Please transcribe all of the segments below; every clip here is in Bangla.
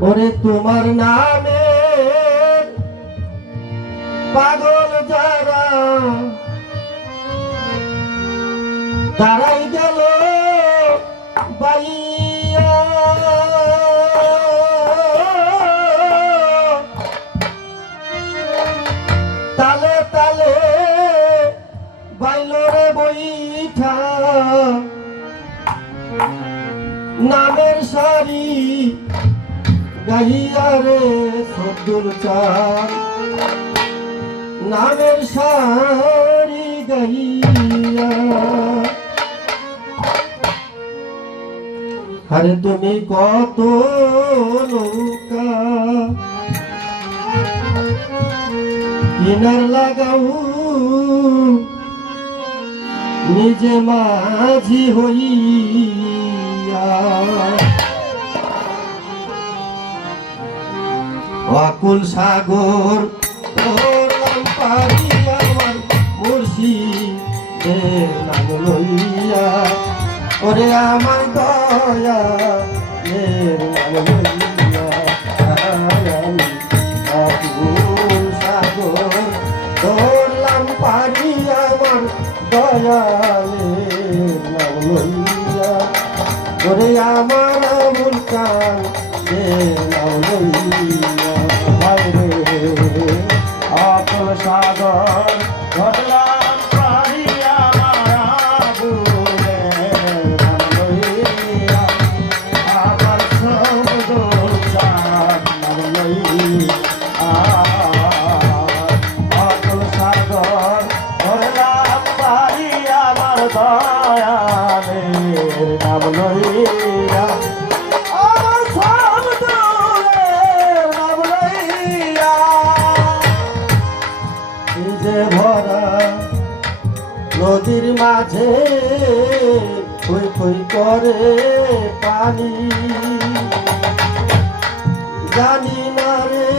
ওরে তোমার নামে পাগল যারা তারাই গেল বাইয়া তালে তালে বাইলরে বইঠা নামের সারি গাইয়া রে সদ্দুর চার নামের সারি গাইয়া আরে তুমি কত নৌকা কিনার লাগাও নিজে মাঝি হইয়া অকুল সাগর ধরলাম পারি আমার মুর্শিদের নাম লইয়া ওরে আমার দয়া নাম লইয়া অকুল সাগর ধরলাম পারি আমার দয়ালের নাম লইয়া ওরে আমার মুলকান নাম লইয়া রে অকুল সাগর ধরলাম পারি আমার বুলের নাম লইয়া আমার সব দোষার নাম লইয়া অকুল সাগর ধরলাম পারি আমার দয়ালের নাম লইয়া ভরা নদীর মাঝে থই থই করে পানি জানি না রে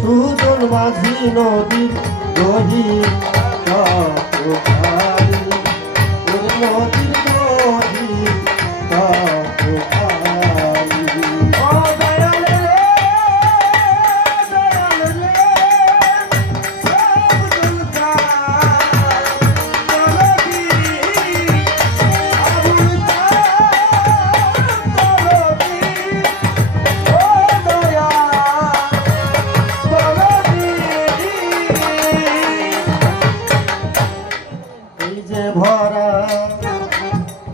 সুজন মাঝি নদীর গহীর নদীর গহীর ভরা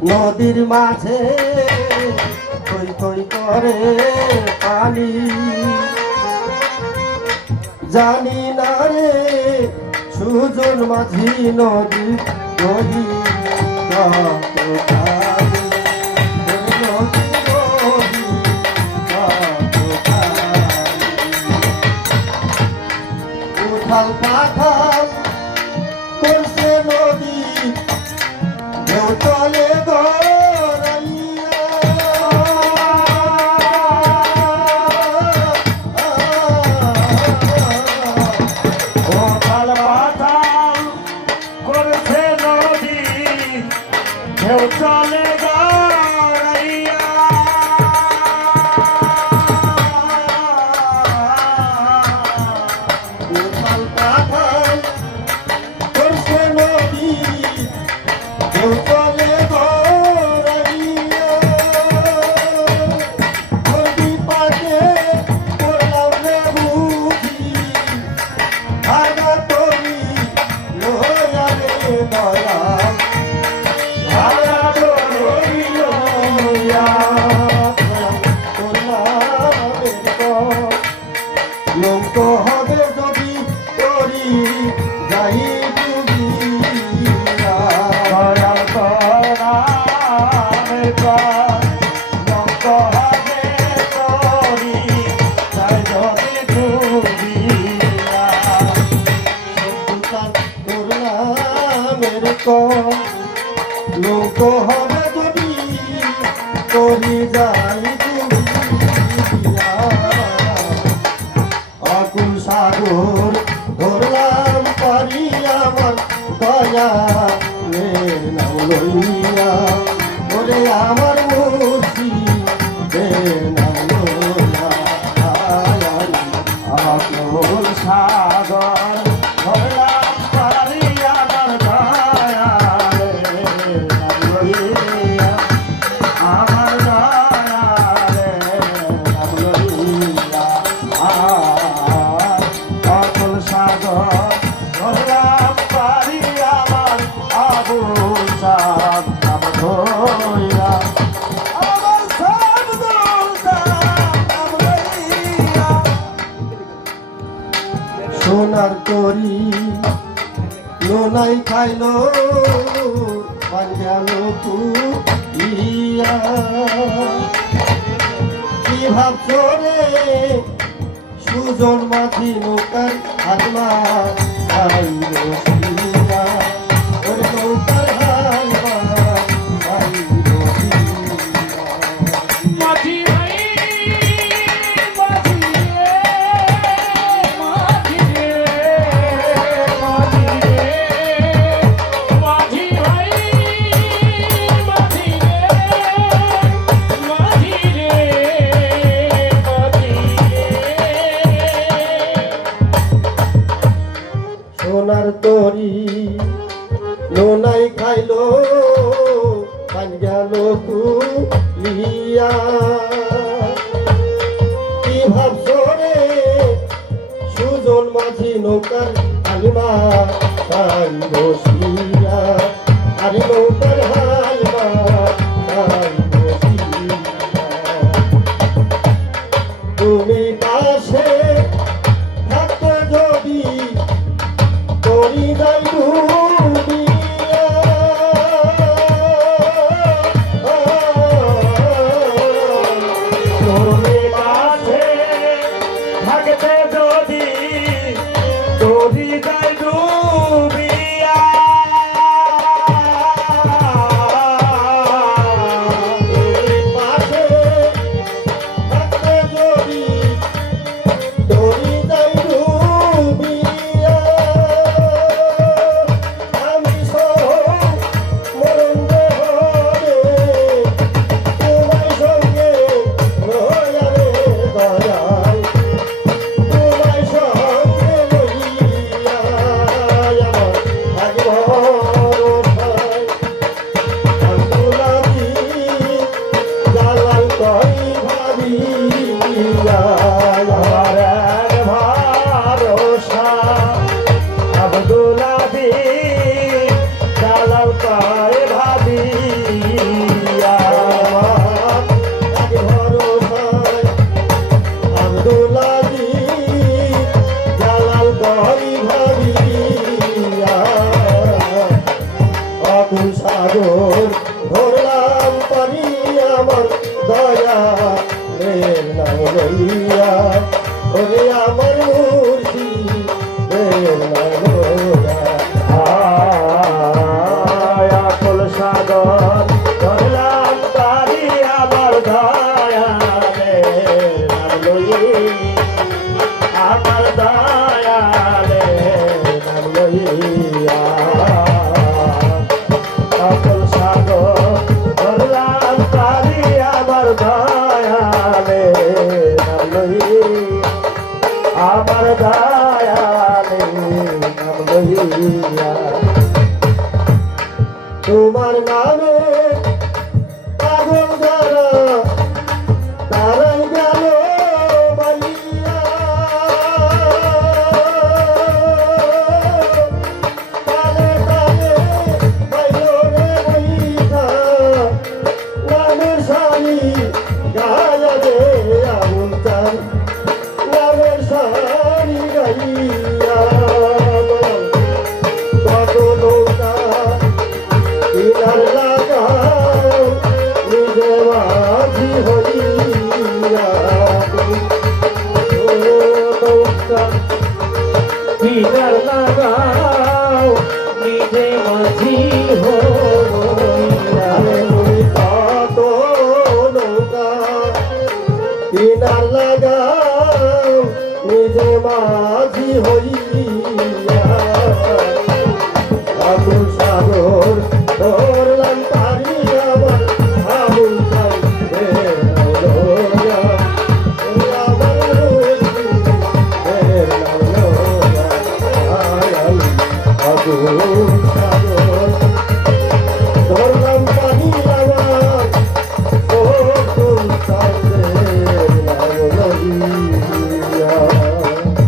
নদীর মাঝে থই থই করে পানি জানি না রে সুজন মাঝি নদী নদী উঠাল পাঠাল করছে নদী ঢেউ চলে গড়াইয়া উঠাল পাঠাল করছে নদী ঢেউ চলে গড়াইয়া উঠাল পাঠাল করছে নদী ঢেউ চলে গড়াইয়া নদী পাশে পড়লাম রে বুঝি ভাগা তরি লইয়া রে দয়াল ভাগা তরি লইয়া লঙ্ক হবে যদি তরি যাই লোক হবে যদি করি যাই অকুল সাগর ধরলাম পারি আমার দয়া নাম লইয়া ওরে আমার মুর্শিদের নাম লইয়া সোনার তরি নোনাই খাইলো পান গেল ইয়া কি ভাবছো রে সুজন মাঝি নৌকার হালমা খাইলো সিয়া ওরে নৌকার হালমা খাইলো মাঝি ভাই মাঝি রে মাঝি রে মাঝি রে মাঝি ভাই মাঝি রে মাঝি রে সোনার তরি নোনাই খাইলো পান গেল কুলিয়া কি ভাবছো রে সুজন মাঝি নৌকার হালমা খাইলো সিয়া আরে নৌকার হালমা খাইলো সিয়া তুমি পাশে থাকতে যদি তোরি যাই ডুবিয়া তোরে পাশে থাকতে যদি তোরি যাই ডুবিয়া তোরি পাশে থাকতে যদি তোরি যাই ডুবিয়া আমি সহ মরণ দেহরে তোমার সঙ্গে লয়া রে দয়াল তোমার সঙ্গে লইয়া আমার ভাগ্য ভরসায় আন্দোলাদি জালাল কই ভাবিয়া আমার এক ভরসা আব্দুলাদি জালাল পায় ভাবিয়া আমার ভাগ্য ভরসায় আন্দোলাদি জালাল কই ভাবিয়া অকুল সাগর ধরলাম পারি আমার দয়া রের নাম লইয়া ওরে আমার মুর্শি রের নাম লইয়া আকুল সাগর ধরলাম তারি আমার দয়ালে নাম লই আমার দয়ালে নাম লইয়া আকুল সাগর ধরলাম তারি আমার দয়ালে নাম লই আমার দয়ালে নাম লইয়া তোমার নামে পাগল যারা তারাই গেল বালিয়া তালে তালে বাইল রে বইসা নামের শাড়ি গায়া দে আমুল চান নামের শাড়ি গাইয়া কত নৌকা কিনার লাগাও নিজে মাঝি হইয়া ও নৌকা কিনার লাগাও নিজে মাঝি হইয়া আরে ওই কত নৌকা কিনার লাগাও নিজে মাঝি হইয়া আকুল সাগর ধরলাম তারি আমার আবুল চাই আমার